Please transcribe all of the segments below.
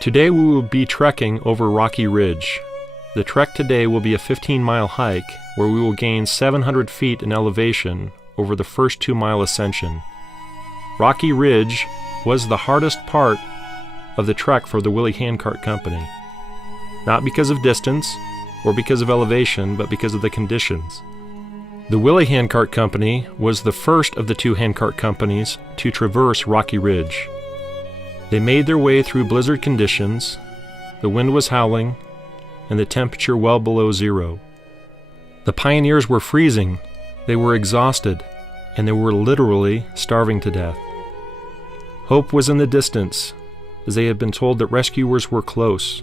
Today we will be trekking over Rocky Ridge. The trek today will be a 15-mile hike where we will gain 700 feet in elevation over the first 2-mile ascension. Rocky Ridge was the hardest part of the trek for the Willie Handcart Company. Not because of distance or because of elevation, but because of the conditions. The Willie Handcart Company was the first of the 2 handcart companies to traverse Rocky Ridge. They made their way through blizzard conditions, the wind was howling, and the temperature well below zero. The pioneers were freezing, they were exhausted, and they were literally starving to death. Hope was in the distance, as they had been told that rescuers were close,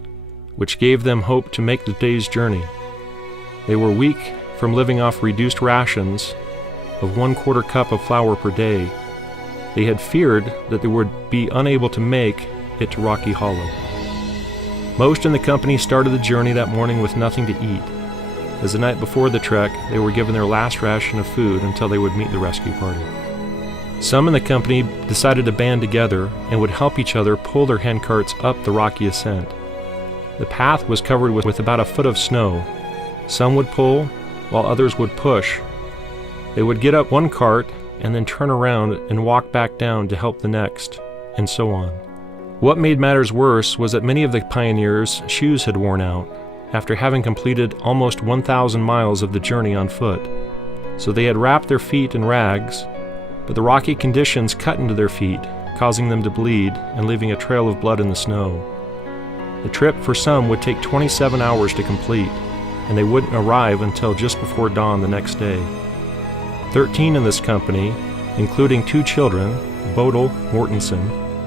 which gave them hope to make the day's journey. They were weak from living off reduced rations of 1/4 cup of flour per day. They had feared that they would be unable to make it to Rocky Hollow. Most in the company started the journey that morning with nothing to eat, as the night before the trek they were given their last ration of food until they would meet the rescue party. Some in the company decided to band together and would help each other pull their handcarts up the rocky ascent. The path was covered with about a foot of snow. Some would pull, while others would push. They would get up one cart and then turn around and walk back down to help the next, and so on. What made matters worse was that many of the pioneers' shoes had worn out after having completed almost 1,000 miles of the journey on foot. So they had wrapped their feet in rags, but the rocky conditions cut into their feet, causing them to bleed and leaving a trail of blood in the snow. The trip for some would take 27 hours to complete, and they wouldn't arrive until just before dawn the next day. 13 in this company, including 2 children, Bodil Mortensen,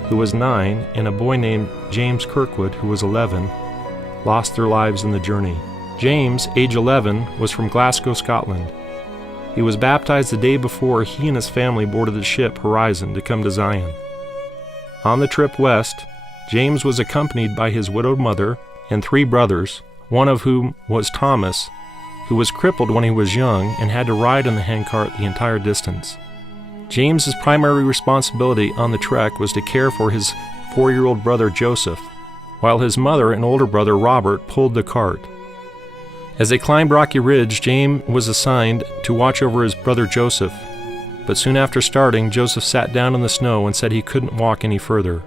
who was 9, and a boy named James Kirkwood, who was 11, lost their lives in the journey. James, age 11, was from Glasgow, Scotland. He was baptized the day before he and his family boarded the ship Horizon to come to Zion. On the trip west, James was accompanied by his widowed mother and 3 brothers, one of whom was Thomas, who was crippled when he was young and had to ride in the handcart the entire distance. James's primary responsibility on the trek was to care for his 4-year-old brother Joseph, while his mother and older brother Robert pulled the cart. As they climbed Rocky Ridge, James was assigned to watch over his brother Joseph, but soon after starting, Joseph sat down in the snow and said he couldn't walk any further.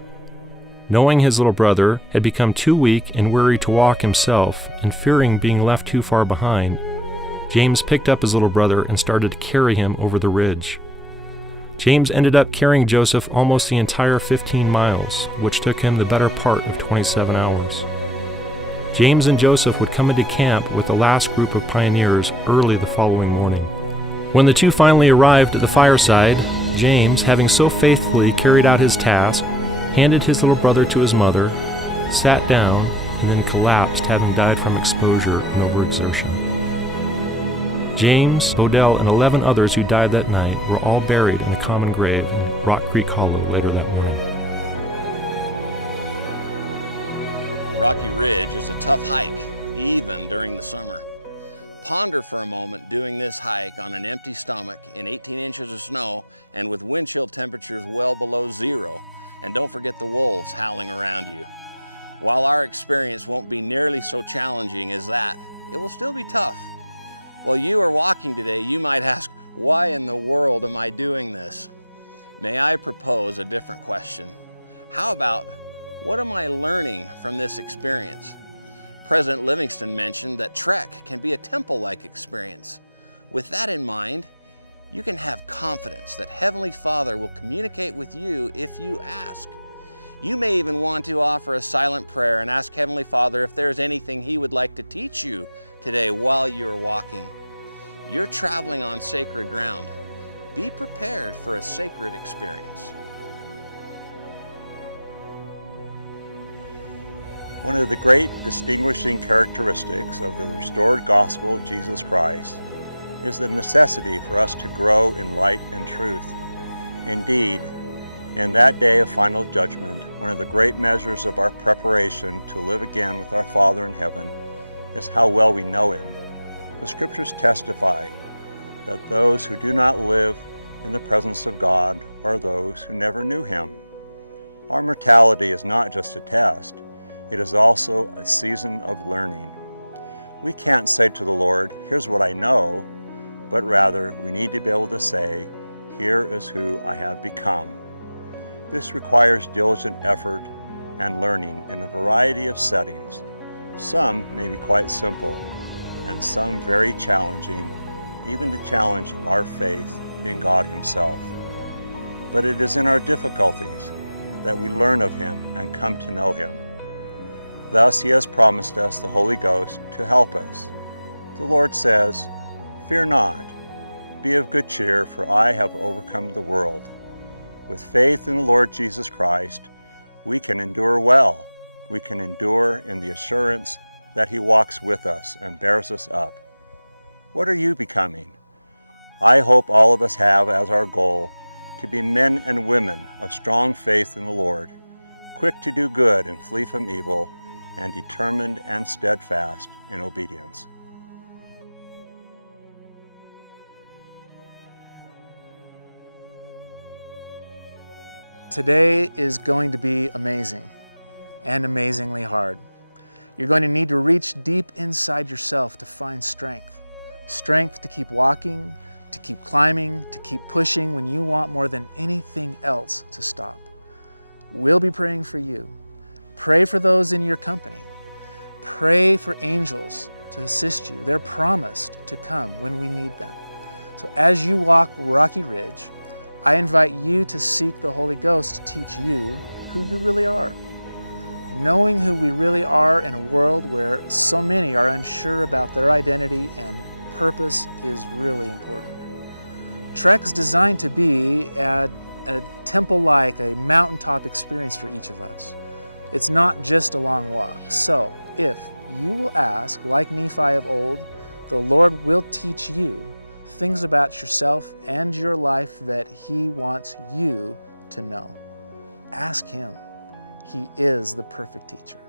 Knowing his little brother had become too weak and weary to walk himself, and fearing being left too far behind, James picked up his little brother and started to carry him over the ridge. James ended up carrying Joseph almost the entire 15 miles, which took him the better part of 27 hours. James and Joseph would come into camp with the last group of pioneers early the following morning. When the 2 finally arrived at the fireside, James, having so faithfully carried out his task, handed his little brother to his mother, sat down, and then collapsed, having died from exposure and overexertion. James, Bodil, and 11 others who died that night were all buried in a common grave in Rock Creek Hollow later that morning. Rocky Ridge is a tough hike, even during the summer. Ponder for a moment doing this hike on an empty stomach in 18 inches of snow and with wind chill temperatures well below zero. And don't forget the wolves howling around you. While our experience won't be nearly so challenging as that, it will still be tough. While you are walking today, you might ask, why in the world am I doing this? May I propose a different question? How about, what am I learning from this experience? President Livingston mentioned that trek can be a temple-like experience. With that in mind, you can have confidence that Heavenly Father will communicate with you if you ask. You may even want to offer a silent prayer and ask Heavenly Father if there's anything He would like to teach you today while you're walking. You're traveling on sacred ground. Be prepared for a sacred experience. One of the great distinguishing characteristics of the restored gospel of Jesus Christ is the necessity for us to grow in light and truth. Indeed, in that day of final judgment, one of the great measures of our preparation to live again with our Father in heaven is how well we know Him. The Scriptures testify that those who do not live in the presence of God are those who never knew Him. Our mortality is not just a test, it is also a season of learning. We can't say to the Lord, "Here's what I know," but rather we need to be able to say, "Here is who I have become." This requires diligent effort and learning in a variety of settings. Some may be quite simple, and some very challenging, even to challenge our faith in God Himself. But it is in our difficulties that we learn of Him and come to know Him. Thus He has promised us the Holy Ghost to help us. The Lord says, "Fear not, be of good cheer, for I have overcome the world." With faith in the Lord Jesus Christ, we can endure well. We can endure in the assurance that He walks with us and bears us up. What are you becoming? I hope all of us have as our goal to be men and women of strong faith in the Lord, quick to do good and flee from evil, and determined and steadfast in obedience. Today is going to be amazing and amazingly hard. You're going to need to reach deep inside yourself to find strength. Strength to keep walking, to keep climbing, to keep pushing when you want more than anything else to stop. We'll be praying for you. Pray for those in your company. Pray for angels to assist you. They're promised to come when we need them. So as you walk Rocky Ridge, I invite you to seek the Holy Ghost to teach you who you really are. Knowing who we really are in a world where so many are unsure about their identity and purpose is really important. Trek's designed to be a temple-like, a mountaintop experience for each of us. It's not just a long walk. So if you will ask, like Nephi of old, the Lord will teach you things about yourself and your life that He wants you to know. Ask Him. He is the perfect teacher.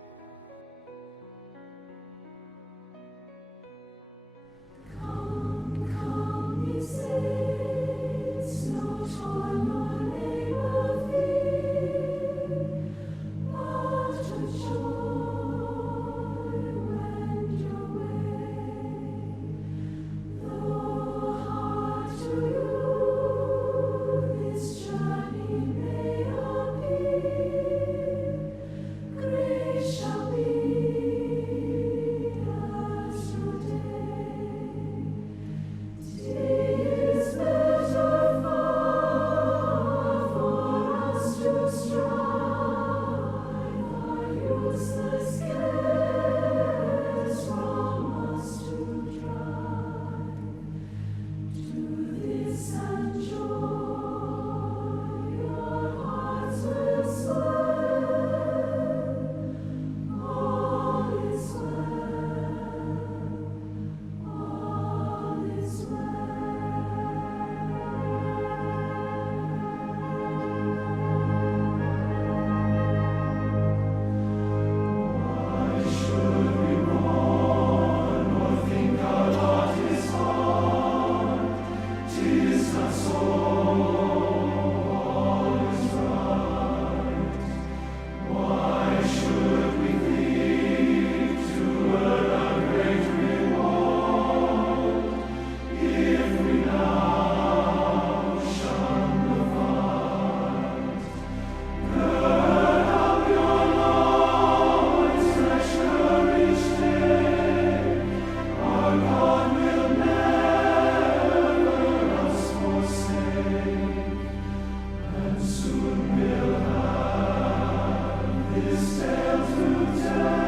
This tale to tell.